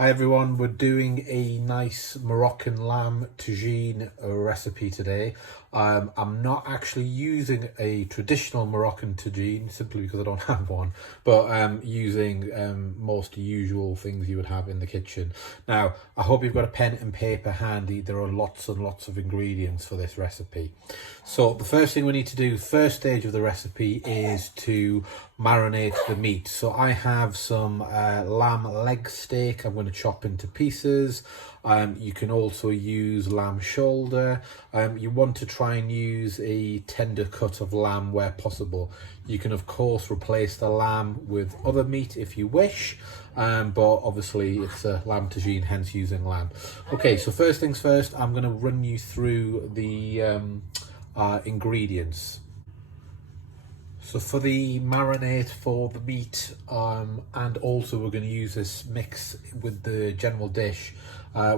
Hi everyone, we're doing a nice Moroccan lamb tagine recipe today. I'm not actually using a traditional Moroccan tagine simply because I don't have one, but I'm using most usual things you would have in the kitchen. Now, I hope you've got a pen and paper handy. There are lots and lots of ingredients for this recipe. So the first thing we need to do, first stage of the recipe, is to marinate the meat. So I have some lamb leg steak I'm going to chop into pieces. You can also use lamb shoulder. You want to try and use a tender cut of lamb where possible. You can of course replace the lamb with other meat if you wish, but obviously it's a lamb tagine, hence using lamb. Okay, so first things first, I'm going to run you through the ingredients. So for the marinade for the meat, and also we're going to use this mix with the general dish,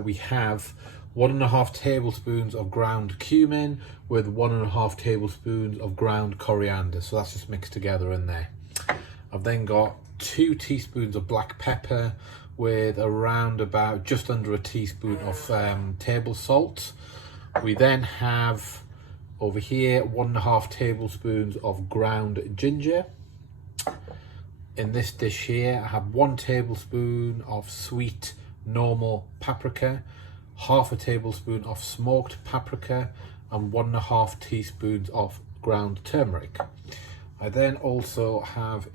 we have 1.5 tablespoons of ground cumin with 1.5 tablespoons of ground coriander. So that's just mixed together in there. I've then got 2 teaspoons of black pepper with around about just under a teaspoon of table salt. We then have over here 1.5 tablespoons of ground ginger. In this dish here, I have 1 tablespoon of sweet normal paprika, 1/2 tablespoon of smoked paprika, and 1.5 teaspoons of ground turmeric. I then also have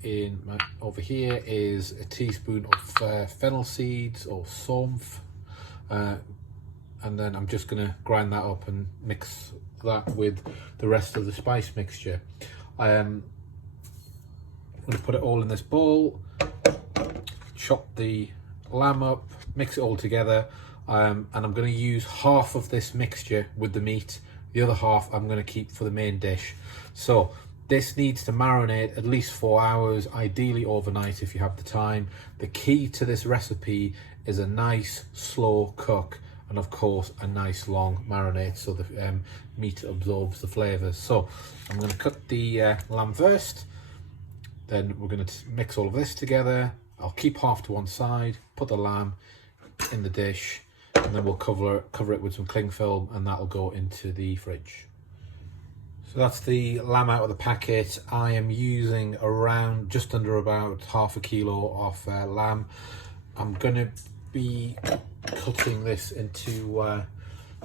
over here is a teaspoon of fennel seeds or somf, and then I'm just going to grind that up and mix that with the rest of the spice mixture. I'm going to put it all in this bowl, chop the lamb up, mix it all together, and I'm going to use half of this mixture with the meat. The other half I'm going to keep for the main dish. So this needs to marinate at least 4 hours, ideally overnight if you have the time. The key to this recipe is a nice slow cook, and of course a nice long marinade so the meat absorbs the flavors. So I'm going to cut the lamb first, then we're going to mix all of this together. I'll keep half to one side, put the lamb in the dish, and then we'll cover it with some cling film, and that'll go into the fridge. So that's the lamb out of the packet. I am using around just under about 1/2 kilo of lamb. I'm going to be cutting this into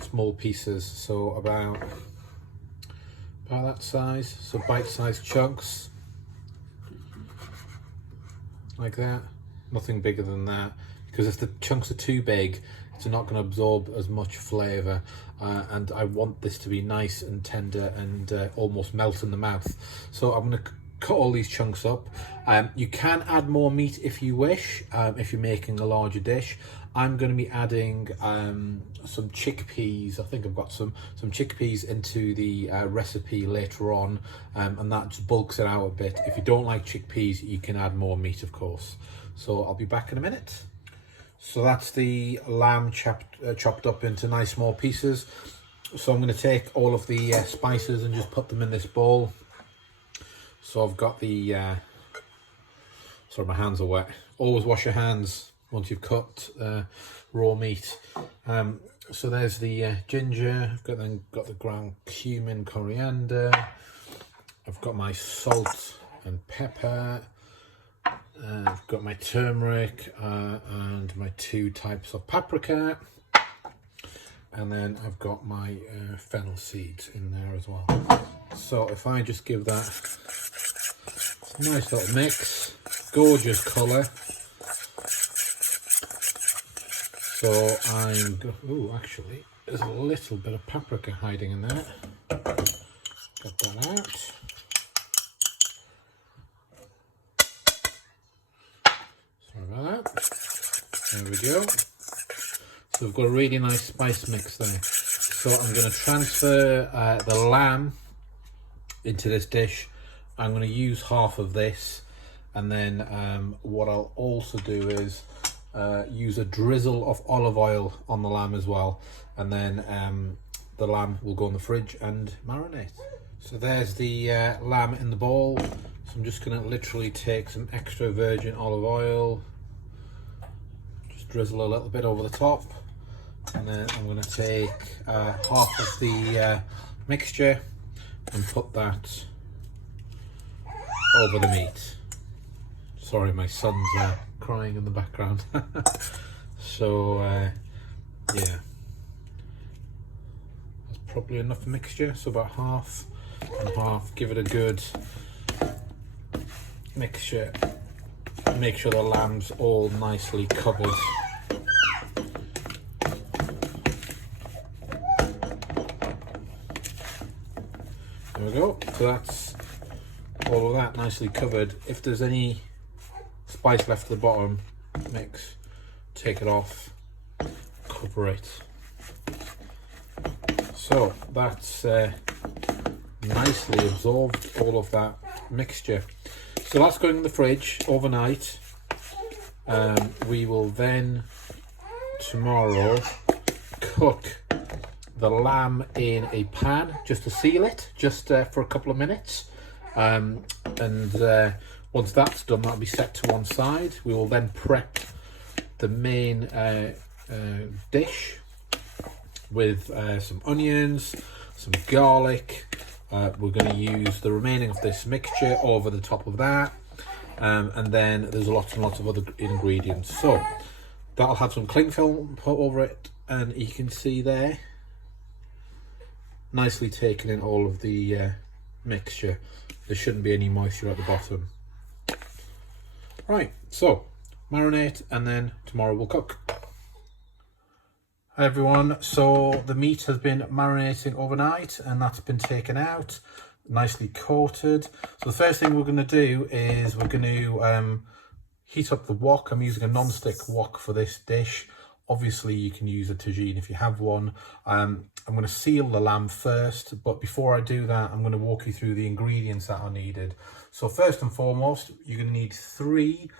small pieces, so about that size, so bite-sized chunks like that, nothing bigger than that, because if the chunks are too big it's not going to absorb as much flavour, and I want this to be nice and tender and almost melt in the mouth. So I'm going to cut all these chunks up. You can add more meat if you wish, if you're making a larger dish. I'm going to be adding some chickpeas. I think I've got some chickpeas into the recipe later on, and that just bulks it out a bit. If you don't like chickpeas, you can add more meat, of course. So I'll be back in a minute. So that's the lamb chopped up into nice small pieces. So I'm going to take all of the spices and just put them in this bowl. So I've got the, sorry, my hands are wet. Always wash your hands once you've cut raw meat. So there's the ginger. I've got the ground cumin, coriander. I've got my salt and pepper. I've got my turmeric and my 2 types of paprika. And then I've got my fennel seeds in there as well. So if I just give that a nice little mix, gorgeous colour. So actually there's a little bit of paprika hiding in there. Got that out. Sorry about that. There we go. So we've got a really nice spice mix there. So I'm going to transfer the lamb into this dish. I'm going to use half of this, and then what I'll also do is use a drizzle of olive oil on the lamb as well, and then the lamb will go in the fridge and marinate. So there's the lamb in the bowl. So I'm just going to literally take some extra virgin olive oil, just drizzle a little bit over the top, and then I'm going to take half of the mixture and put that over the meat. Sorry, my son's crying in the background. So yeah, that's probably enough mixture, so about half and half. Give it a good mixture. Make sure the lamb's all nicely covered. There we go. So that's all of that nicely covered. If there's any spice left at the bottom, mix, take it off, cover it. So that's nicely absorbed all of that mixture. So that's going in the fridge overnight. We will then tomorrow cook the lamb in a pan just to seal it, just for a couple of minutes. And once that's done, that'll be set to one side. We will then prep the main dish with some onions, some garlic. We're going to use the remaining of this mixture over the top of that, and then there's lots and lots of other ingredients. So that'll have some cling film put over it, and you can see there, nicely taken in all of the mixture. There shouldn't be any moisture at the bottom. Right, so marinate, and then tomorrow we'll cook. Hi everyone, so the meat has been marinating overnight and that's been taken out, nicely coated. So the first thing we're going to do is we're going to heat up the wok. I'm using a non-stick wok for this dish. Obviously you can use a tagine if you have one. I'm going to seal the lamb first, but before I do that I'm going to walk you through the ingredients that are needed. So first and foremost, you're going to need 3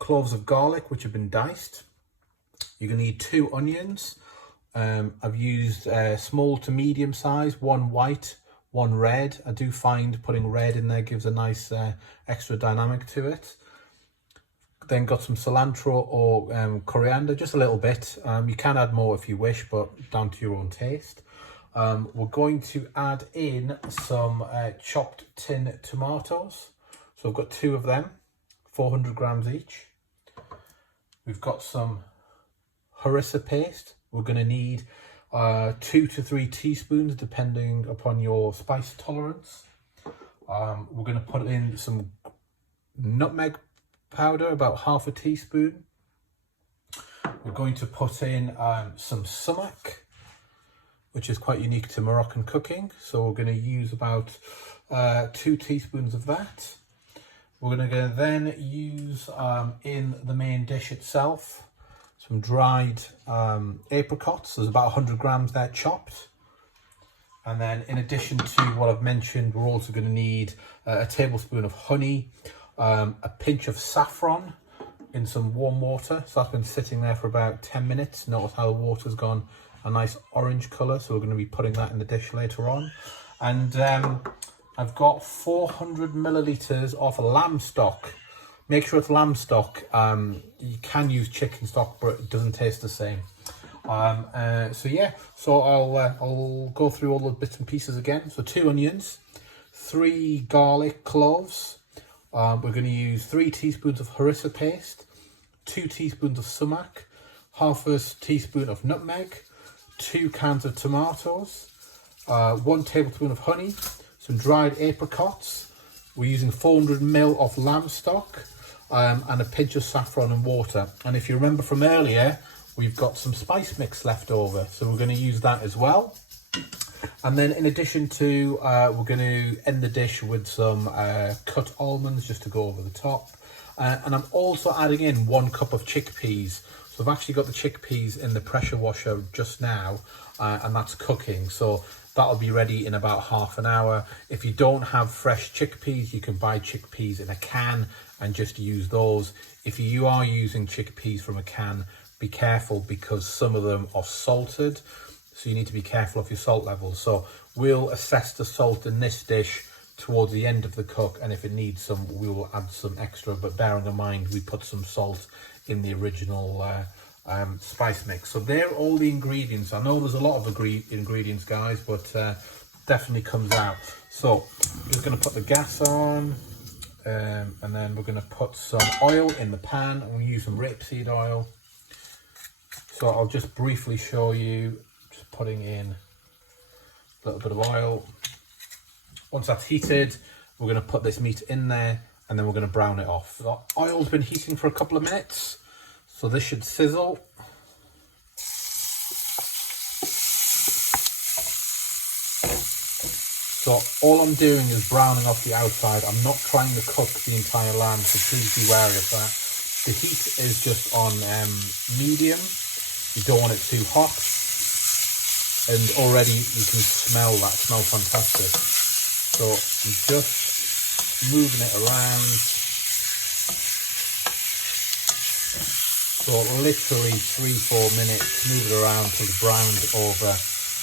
cloves of garlic which have been diced. You're going to need 2 onions. I've used small to medium size, 1 white, 1 red. I do find putting red in there gives a nice extra dynamic to it. Then got some cilantro or coriander, just a little bit. You can add more if you wish, but down to your own taste. We're going to add in some chopped tin tomatoes. So I've got 2 of them, 400 grams each. We've got some harissa paste. We're going to need 2 to 3 teaspoons depending upon your spice tolerance. We're going to put in some nutmeg powder, about half a teaspoon. We're going to put in some sumac, which is quite unique to Moroccan cooking. So we're going to use about 2 teaspoons of that. We're going to then use in the main dish itself some dried apricots. There's about 100 grams there chopped. And then in addition to what I've mentioned, we're also going to need a tablespoon of honey, a pinch of saffron in some warm water. So that's been sitting there for about 10 minutes. Notice how the water's gone a nice orange colour. So we're going to be putting that in the dish later on. And I've got 400 millilitres of lamb stock. Make sure it's lamb stock. You can use chicken stock, but it doesn't taste the same. So yeah, so I'll go through all the bits and pieces again. So 2 onions, 3 garlic cloves. We're going to use 3 teaspoons of harissa paste, 2 teaspoons of sumac, half a teaspoon of nutmeg, 2 cans of tomatoes, 1 tablespoon of honey, some dried apricots. We're using 400 ml of lamb stock, and a pinch of saffron and water. And if you remember from earlier, we've got some spice mix left over, so we're going to use that as well. And then in addition to, we're going to end the dish with some cut almonds just to go over the top. And I'm also adding in 1 cup of chickpeas. So I've actually got the chickpeas in the pressure washer just now, and that's cooking. So that'll be ready in about half an hour. If you don't have fresh chickpeas, you can buy chickpeas in a can and just use those. If you are using chickpeas from a can, be careful because some of them are salted. So you need to be careful of your salt levels. So we'll assess the salt in this dish towards the end of the cook, and if it needs some, we will add some extra, but bearing in mind we put some salt in the original spice mix. So they're all the ingredients. I know there's a lot of ingredients, guys, but definitely comes out. So I'm just going to put the gas on, and then we're going to put some oil in the pan. I'm going to use some rapeseed oil. So I'll just briefly show you, just putting in a little bit of oil. Once that's heated, we're going to put this meat in there, and then we're going to brown it off. The oil's been heating for a couple of minutes, so this should sizzle. So all I'm doing is browning off the outside. I'm not trying to cook the entire lamb, so please be wary of that. The heat is just on medium. You don't want it too hot. And already you can smell that. It smells fantastic. So I'm just moving it around. So literally 3-4 minutes, move it around till it's browned over,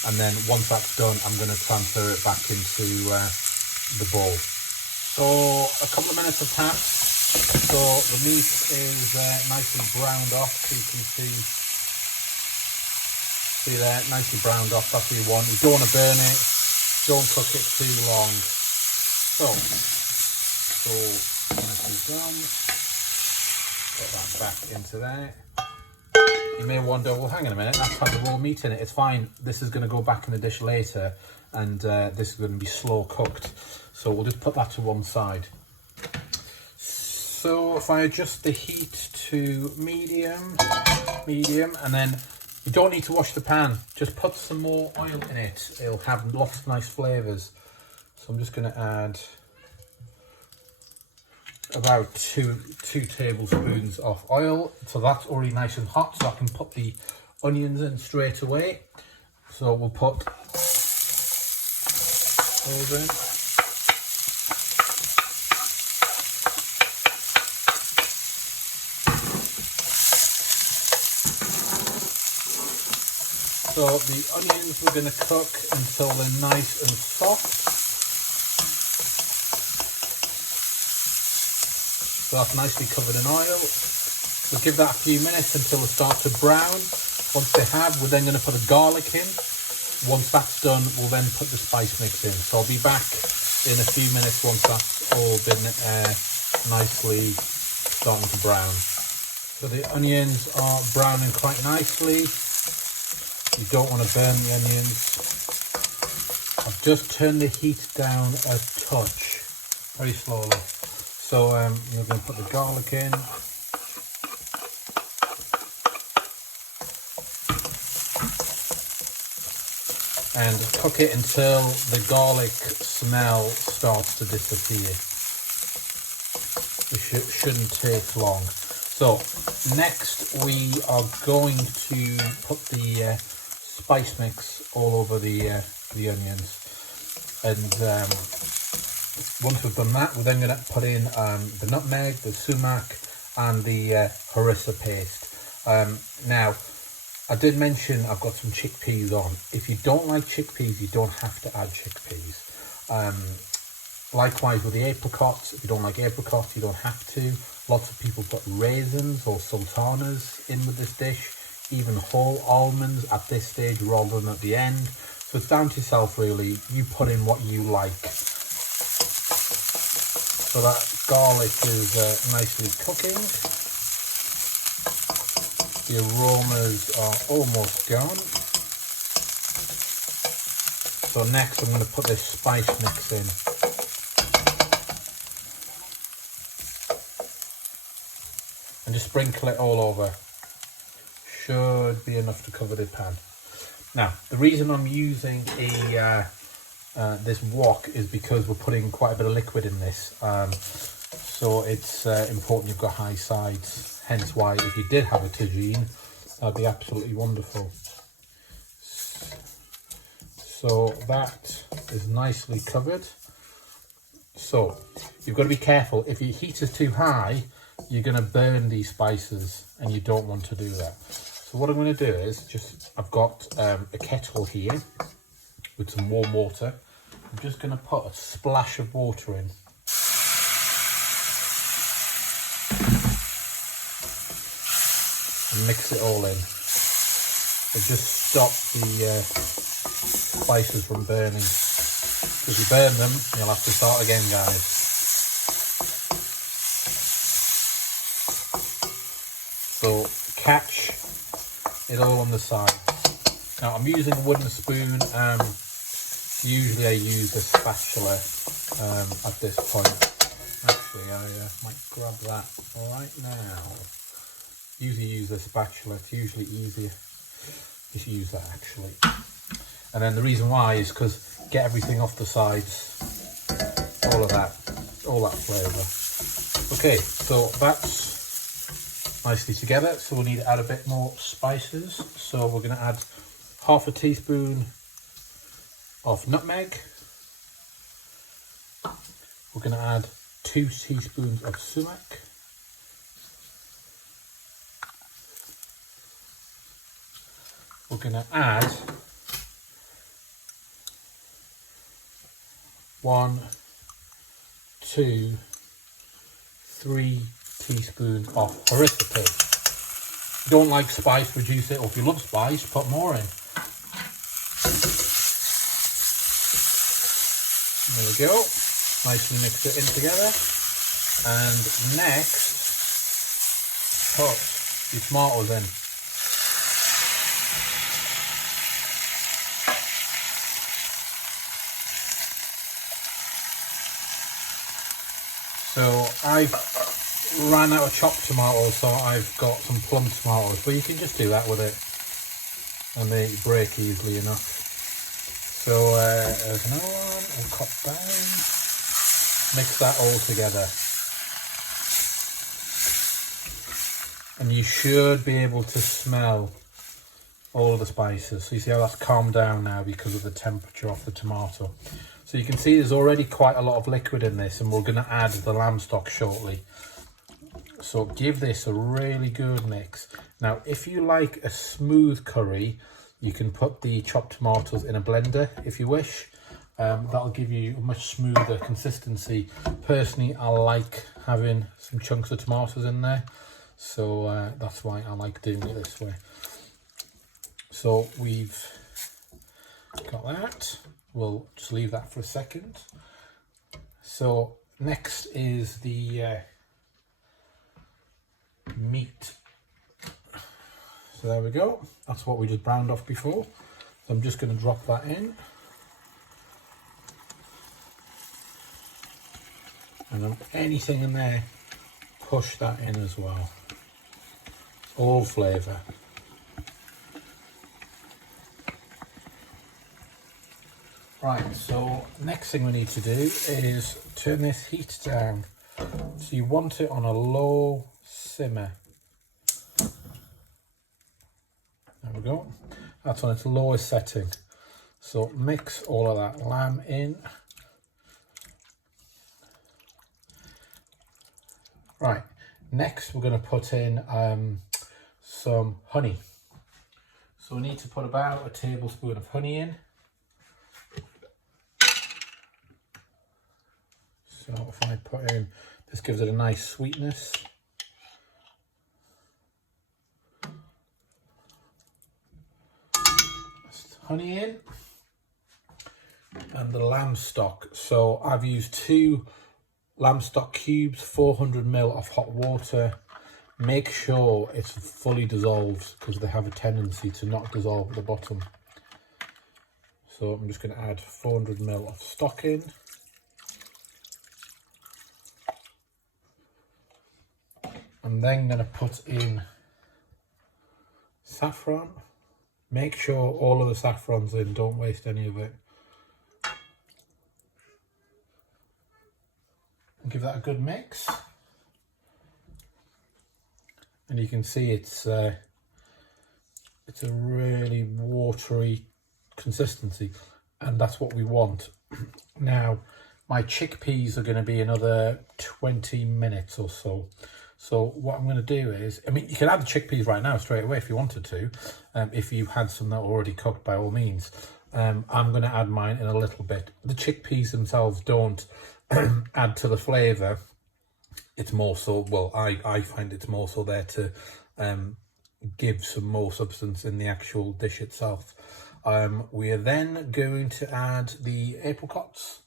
and then once that's done, I'm going to transfer it back into the bowl. So a couple of minutes have passed. So the meat is nicely browned off, so you can see there, nicely browned off. That's what you want. You don't want to burn it. Don't cook it too long. So nicely done. Put that back into there. You may wonder, well, hang on a minute, that's had the raw meat in it. It's fine. This is going to go back in the dish later, and this is going to be slow cooked. So we'll just put that to one side. So if I adjust the heat to medium, and then you don't need to wash the pan. Just put some more oil in it. It'll have lots of nice flavours. So I'm just going to add about two tablespoons of oil. So that's already nice and hot, so I can put the onions in straight away. So we'll put those in. So the onions we're going to cook until they're nice and soft. So that's nicely covered in oil. We'll give that a few minutes until they start to brown. Once they have, we're then going to put the garlic in. Once that's done, we'll then put the spice mix in. So I'll be back in a few minutes once that's all been nicely starting to brown. So the onions are browning quite nicely. You don't want to burn the onions. I've just turned the heat down a touch, very slowly. So we're going to put the garlic in. And cook it until the garlic smell starts to disappear. It shouldn't take long. So next we are going to put the spice mix all over the onions. And once we've done that, we're then going to put in the nutmeg, the sumac, and the harissa paste. Now, I did mention I've got some chickpeas on. If you don't like chickpeas, you don't have to add chickpeas. Likewise with the apricots, if you don't like apricots, you don't have to. Lots of people put raisins or sultanas in with this dish, even whole almonds at this stage rather than at the end. So it's down to yourself really. You put in what you like. So that garlic is nicely cooking. The aromas are almost gone. So next I'm going to put this spice mix in. And just sprinkle it all over. Should be enough to cover the pan. Now, the reason I'm using this wok is because we're putting quite a bit of liquid in this. So it's important you've got high sides. Hence why if you did have a tagine, that'd be absolutely wonderful. So that is nicely covered. So you've got to be careful. If your heat is too high, you're going to burn these spices, and you don't want to do that. So what I'm going to do is I've got a kettle here with some warm water. I'm just going to put a splash of water in. And mix it all in. And just stop the spices from burning. If you burn them, you'll have to start again, guys. So catch it all on the sides. Now I'm using a wooden spoon. Usually I use a spatula at this point. Actually, I might grab that right now. Usually use a spatula, it's usually easier. Just use that actually. And then the reason why is because get everything off the sides, all that flavour. Okay, so that's nicely together. So we'll need to add a bit more spices. So we're going to add half a teaspoon of nutmeg. We're going to add 2 teaspoons of sumac. We're going to add 1, 2, 3 teaspoons of harissa paste. If you don't like spice, reduce it, or if you love spice, put more in. There we go. Nicely mix it in together. And next, put your tomatoes in. So I've ran out of chopped tomatoes, so I've got some plum tomatoes, but you can just do that with it and they break easily enough. So there's another one, we'll cut down, mix that all together. And you should be able to smell all of the spices. So you see how that's calmed down now because of the temperature of the tomato. So you can see there's already quite a lot of liquid in this, and we're going to add the lamb stock shortly. So give this a really good mix. Now, if you like a smooth curry, you can put the chopped tomatoes in a blender if you wish. That'll give you a much smoother consistency. Personally, I like having some chunks of tomatoes in there. So that's why I like doing it this way. So we've got that. We'll just leave that for a second. So next is the meat. So there we go. That's what we just browned off before. So I'm just going to drop that in. And then anything in there, push that in as well. All flavour. Right, so next thing we need to do is turn this heat down. So you want it on a low simmer. There we go. That's on its lowest setting. So mix all of that lamb in. Right, next we're going to put in some honey. So we need to put about a tablespoon of honey in. So if I put in, this gives it a nice sweetness. Honey in. And the lamb stock. So I've used 2 lamb stock cubes, 400 ml of hot water. Make sure it's fully dissolved because they have a tendency to not dissolve at the bottom. So I'm just going to add 400 ml of stock in. I'm then going to put in saffron. Make sure all of the saffron's in, don't waste any of it. Give that a good mix. And you can see it's a really watery consistency, and that's what we want. Now, my chickpeas are going to be another 20 minutes or so. So what I'm going to do is, I mean, you can add the chickpeas right now straight away if you wanted to, if you had some that were already cooked, by all means. I'm going to add mine in a little bit. The chickpeas themselves don't add to the flavour. It's more so, well, I find it's more so there to give some more substance in the actual dish itself. We are then going to add the apricots.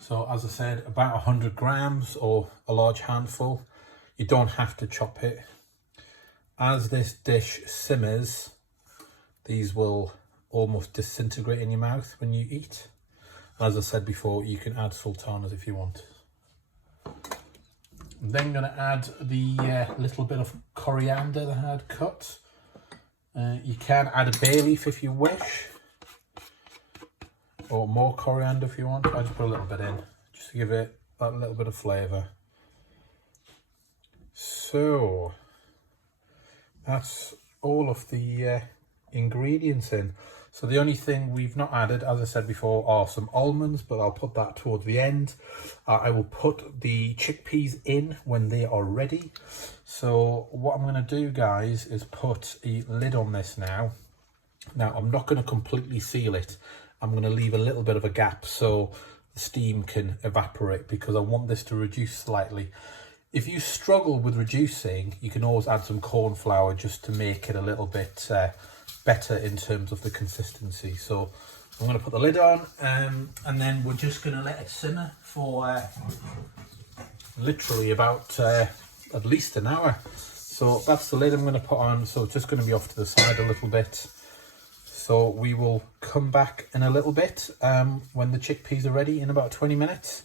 So as I said, about 100 grams or a large handful. You don't have to chop it. As this dish simmers, these will almost disintegrate in your mouth when you eat. As I said before, you can add sultanas if you want. I'm then going to add the little bit of coriander that I had cut. You can add a bay leaf if you wish, or more coriander if you want. I just put a little bit in, just to give it that little bit of flavour. So that's all of the ingredients in. So the only thing we've not added, as I said before, are some almonds, but I'll put that towards the end. I will put the chickpeas in when they are ready. So what I'm going to do, guys, is put a lid on this now. Now, I'm not going to completely seal it. I'm going to leave a little bit of a gap so the steam can evaporate, because I want this to reduce slightly. If you struggle with reducing, you can always add some corn flour just to make it a little bit better in terms of the consistency. So I'm going to put the lid on, and then we're just going to let it simmer for literally about at least an hour. So that's the lid I'm going to put on. So it's just going to be off to the side a little bit. So we will come back in a little bit when the chickpeas are ready, in about 20 minutes,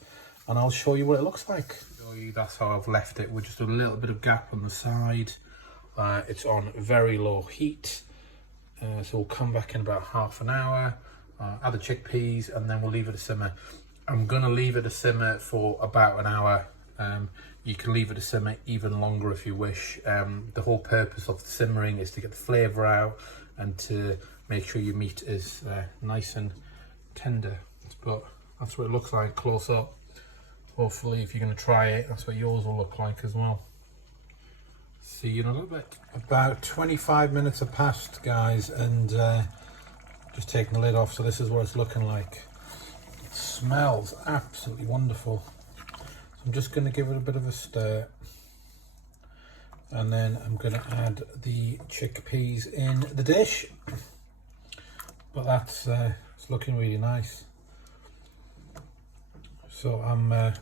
and I'll show you what it looks like. That's how I've left it, with just a little bit of gap on the side. It's on very low heat. So we'll come back in about half an hour, add the chickpeas, and then we'll leave it to simmer. I'm going to leave it to simmer for about an hour. You can leave it to simmer even longer if you wish. The whole purpose of the simmering is to get the flavour out and to make sure your meat is nice and tender. But that's what it looks like close up. Hopefully, if you're going to try it, that's what yours will look like as well. See you in a little bit. About 25 minutes have passed, guys, and just taking the lid off. So this is what it's looking like. It smells absolutely wonderful. So I'm just going to give it a bit of a stir, and then I'm going to add the chickpeas in the dish. But that's it's looking really nice. So I'm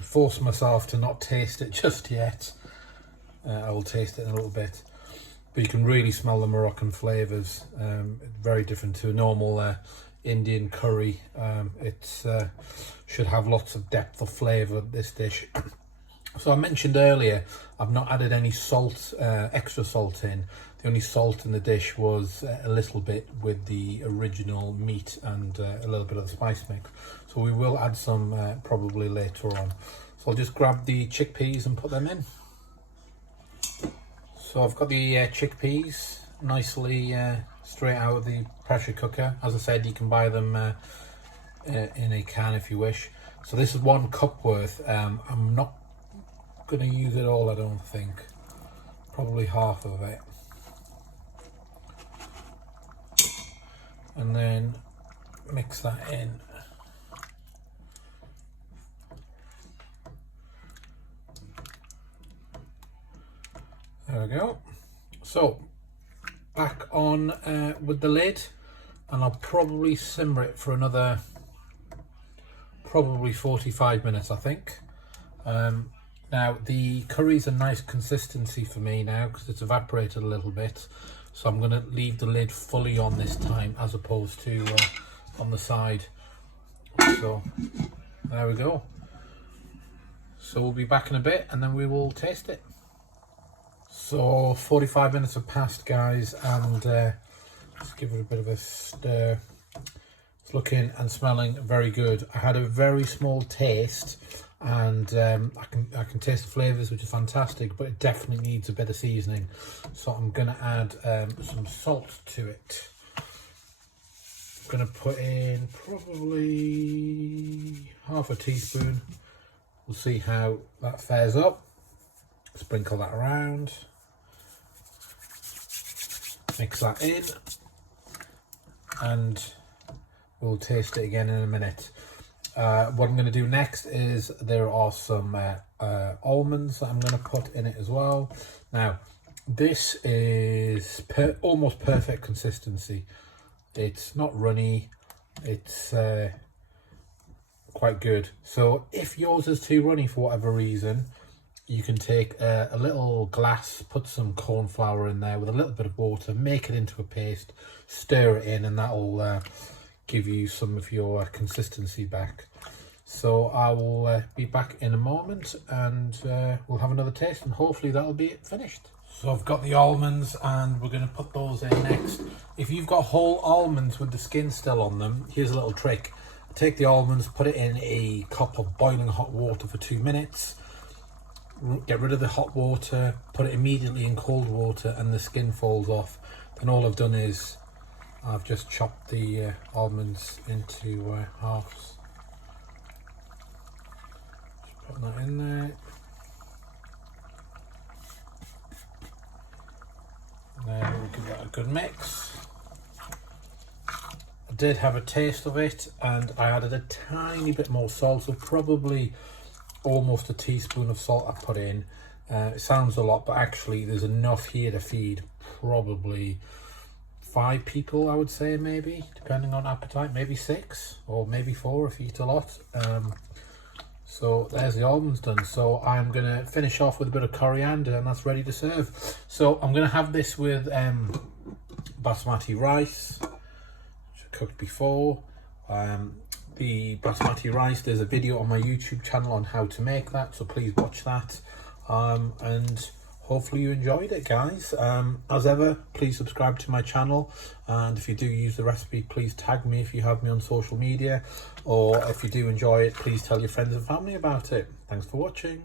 forcing myself to not taste it just yet. I will taste it in a little bit, but you can really smell the Moroccan flavours. Very different to a normal Indian curry. It should have lots of depth of flavour, this dish. So I mentioned earlier, I've not added any salt, extra salt in. The only salt in the dish was a little bit with the original meat and a little bit of the spice mix. So we will add some probably later on. So I'll just grab the chickpeas and put them in. So I've got the chickpeas nicely straight out of the pressure cooker. As I said, you can buy them in a can if you wish. So this is 1 cup worth. I'm not going to use it all, I don't think. Probably half of it. And then mix that in. There we go. So back on with the lid, and I'll probably simmer it for another probably 45 minutes, I think. Now the curry's a nice consistency for me now because it's evaporated a little bit, so I'm going to leave the lid fully on this time as opposed to on the side. So there we go. So we'll be back in a bit and then we will taste it. So 45 minutes have passed, guys, and let's give it a bit of a stir. It's looking and smelling very good. I had a very small taste, and I can taste the flavours, which is fantastic, but it definitely needs a bit of seasoning. So I'm going to add some salt to it. I'm going to put in probably half a teaspoon. We'll see how that fares up. Sprinkle that around, mix that in, and we'll taste it again in a minute. What I'm going to do next is there are some almonds that I'm going to put in it as well. Now, this is almost perfect consistency. It's not runny, it's quite good. So if yours is too runny for whatever reason, you can take a little glass, put some corn flour in there with a little bit of water, make it into a paste, stir it in, and that'll give you some of your consistency back. So I will be back in a moment, and we'll have another taste, and hopefully that'll be it finished. So I've got the almonds, and we're going to put those in next. If you've got whole almonds with the skin still on them, here's a little trick. Take the almonds, put it in a cup of boiling hot water for 2 minutes. Get rid of the hot water, put it immediately in cold water, and the skin falls off. Then all I've done is I've just chopped the almonds into halves. Just put that in there. And then we'll give that a good mix. I did have a taste of it, and I added a tiny bit more salt, so probably almost a teaspoon of salt I put in. It sounds a lot, but actually there's enough here to feed probably 5 people, I would say, maybe, depending on appetite, maybe 6 or maybe 4 if you eat a lot. So there's the almonds done. So I'm going to finish off with a bit of coriander, and that's ready to serve. So I'm going to have this with basmati rice, which I cooked before. The basmati rice, there's a video on my YouTube channel on how to make that, so please watch that. And hopefully you enjoyed it, guys. As ever, please subscribe to my channel, and if you do use the recipe, please tag me if you have me on social media, or if you do enjoy it, please tell your friends and family about it. Thanks for watching.